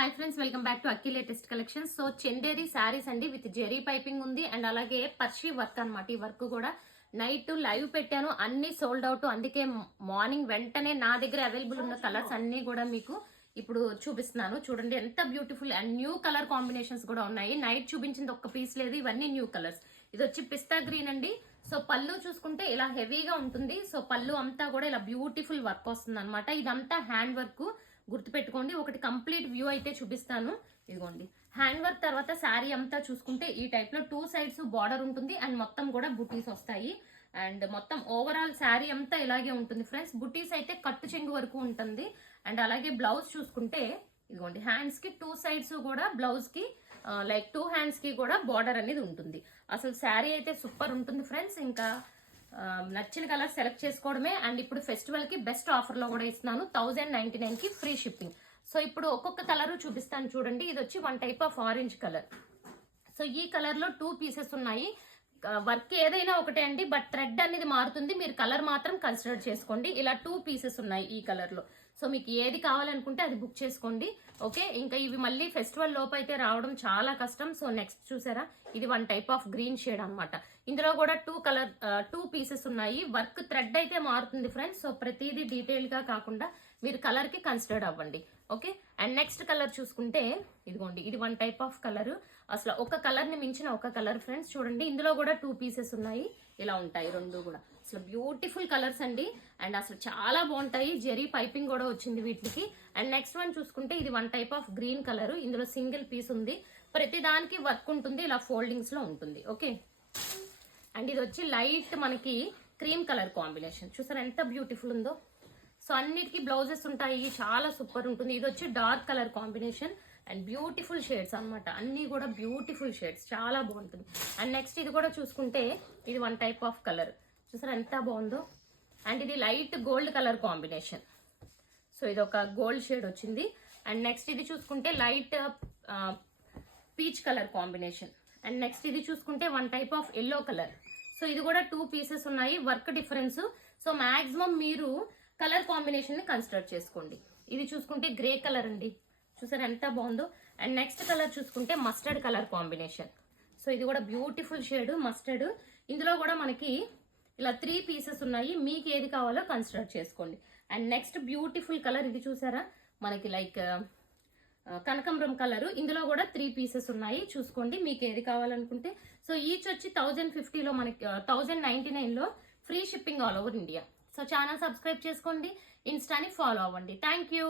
Hi friends, welcome back to Akki latest collections. So Chanderi saris అండి with zari piping ఉంది and అలాగే Parsi work అన్నమాట. ఈ వర్క్ కూడా నైట్ లైవ్ పెట్టాను, అన్ని సోల్డ్ అవుట్. అందుకే మార్నింగ్ వెంటనే నా దగ్గర అవైలబుల్ ఉన్న కలర్స్ అన్ని కూడా మీకు ఇప్పుడు చూపిస్తున్నాను. చూడండి ఎంత beautiful and new colour combinations కూడా ఉన్నాయి. నైట్ చూపించింది ఒక్క పీస్ లేదు, ఇవన్నీ న్యూ కలర్స్. ఇది వచ్చి పిస్తా గ్రీన్ అండి. సో పళ్ళు చూసుకుంటే ఇలా హెవీగా ఉంటుంది. సో పళ్ళు అంతా కూడా ఇలా బ్యూటిఫుల్ వర్క్ వస్తుంది అనమాట. ఇదంతా హ్యాండ్ వర్క్, గుర్తుపెట్టుకోండి. ఒకటి కంప్లీట్ వ్యూ అయితే చూపిస్తాను. ఇదిగోండి హ్యాండ్ వర్క్. తర్వాత శారీ అంతా చూసుకుంటే ఈ టైప్ లో 2 సైడ్స్ బార్డర్ ఉంటుంది అండ్ మొత్తం కూడా బుటీస్ వస్తాయి. అండ్ మొత్తం ఓవరాల్ శారీ అంతా ఇలాగే ఉంటుంది ఫ్రెండ్స్. బుటీస్ అయితే కట్టు చెంగు వరకు ఉంటుంది. అండ్ అలాగే బ్లౌజ్ చూసుకుంటే ఇదిగోండి హ్యాండ్స్ కి 2 సైడ్స్ కూడా బ్లౌజ్ కి లైక్ 2 హ్యాండ్స్ కి కూడా బార్డర్ అనేది ఉంటుంది. అసలు శారీ అయితే సూపర్ ఉంటుంది ఫ్రెండ్స్. ఇంకా నచ్చిన కలర్ సెలెక్ట్ చేసుకోవడమే. అండ్ ఇప్పుడు ఫెస్టివల్ కి బెస్ట్ ఆఫర్ లో కూడా ఇస్తున్నాను, 1099 కి ఫ్రీ షిప్పింగ్. సో ఇప్పుడు ఒక్కొక్క కలర్ చూపిస్తాను చూడండి. ఇది వచ్చి 1 type of orange colour. So ఈ కలర్ లో 2 పీసెస్ ఉన్నాయి. వర్క్ ఏదైనా ఒకటే అండి, బట్ థ్రెడ్ అనేది మారుతుంది. మీరు కలర్ మాత్రం కన్సిడర్ చేసుకోండి. ఇలా 2 పీసెస్ ఉన్నాయి ఈ కలర్ లో. సో మీకు ఏది కావాలనుకుంటే అది బుక్ చేసుకోండి. ఓకే, ఇంకా ఇవి మళ్ళీ ఫెస్టివల్ లోపు అయితే రావడం చాలా కష్టం. సో నెక్స్ట్ చూసారా, ఇది 1 టైప్ ఆఫ్ గ్రీన్ షేడ్ అనమాట. ఇందులో కూడా 2 పీసెస్ ఉన్నాయి. వర్క్ థ్రెడ్ అయితే మారుతుంది ఫ్రెండ్స్. సో ప్రతిదీ డీటెయిల్ గా కాకుండా మీరు కలర్ కి కన్సిడర్ అవ్వండి. ఓకే, అండ్ నెక్స్ట్ కలర్ చూసుకుంటే ఇదిగోండి, ఇది 1 టైప్ ఆఫ్ కలర్. అసలు ఒక కలర్ ని మించిన ఒక కలర్ ఫ్రెండ్స్. చూడండి ఇందులో కూడా 2 పీసెస్ ఉన్నాయి. ఇలా ఉంటాయి రెండు కూడా. అసలు బ్యూటిఫుల్ కలర్స్ అండి అండ్ అసలు చాలా బాగుంటాయి. జెరీ పైపింగ్ కూడా వచ్చింది వీటికి. అండ్ నెక్స్ట్ వన్ చూసుకుంటే ఇది 1 టైప్ ఆఫ్ గ్రీన్ కలర్. ఇందులో సింగిల్ పీస్ ఉంది. ప్రతి దానికి వర్క్ ఉంటుంది, ఇలా ఫోల్డింగ్స్ లో ఉంటుంది. ఓకే, అండ్ ఇది వచ్చి లైట్ మనకి క్రీమ్ కలర్ కాంబినేషన్. చూసారా ఎంత బ్యూటిఫుల్ ఉందో. సో అన్నిటికీ బ్లౌజెస్ ఉంటాయి, చాలా సూపర్ ఉంటుంది. ఇది వచ్చి dark colour combination and beautiful shades అనమాట. అన్ని కూడా బ్యూటిఫుల్ షేడ్స్, చాలా బాగుంటుంది. అండ్ నెక్స్ట్ ఇది కూడా చూసుకుంటే ఇది 1 టైప్ ఆఫ్ కలర్. చూసారా ఎంత బాగుందో. అండ్ ఇది light gold colour combination. So ఇది ఒక గోల్డ్ షేడ్ వచ్చింది. అండ్ నెక్స్ట్ ఇది చూసుకుంటే light peach colour combination. And next ఇది చూసుకుంటే 1 type of yellow colour. So ఇది కూడా 2 పీసెస్ ఉన్నాయి. Work difference. సో మాక్సిమం మీరు కలర్ కాంబినేషన్ ని కన్సిడర్ చేసుకోండి. ఇది చూసుకుంటే గ్రే కలర్ అండి. చూసారా ఎంత బాగుందో. అండ్ నెక్స్ట్ కలర్ చూసుకుంటే మస్టర్డ్ కలర్ కాంబినేషన్. సో ఇది కూడా బ్యూటిఫుల్ షేడ్ మస్టర్డ్. ఇందులో కూడా మనకి ఇలా 3 పీసెస్ ఉన్నాయి. మీకు ఏది కావాలో కన్సిడర్ చేసుకోండి. అండ్ నెక్స్ట్ బ్యూటిఫుల్ కలర్ ఇది చూసారా, మనకి లైక్ కనకంబరం కలర్. ఇందులో కూడా 3 పీసెస్ ఉన్నాయి. చూసుకోండి మీకు ఏది కావాలనుకుంటే. సో ఈచ్ వచ్చి 1050 లో మనకి 1099 లో free shipping all over India. So channel subscribe చేసుకోండి, ఇన్స్టాని ఫాలో అవ్వండి. Thank you.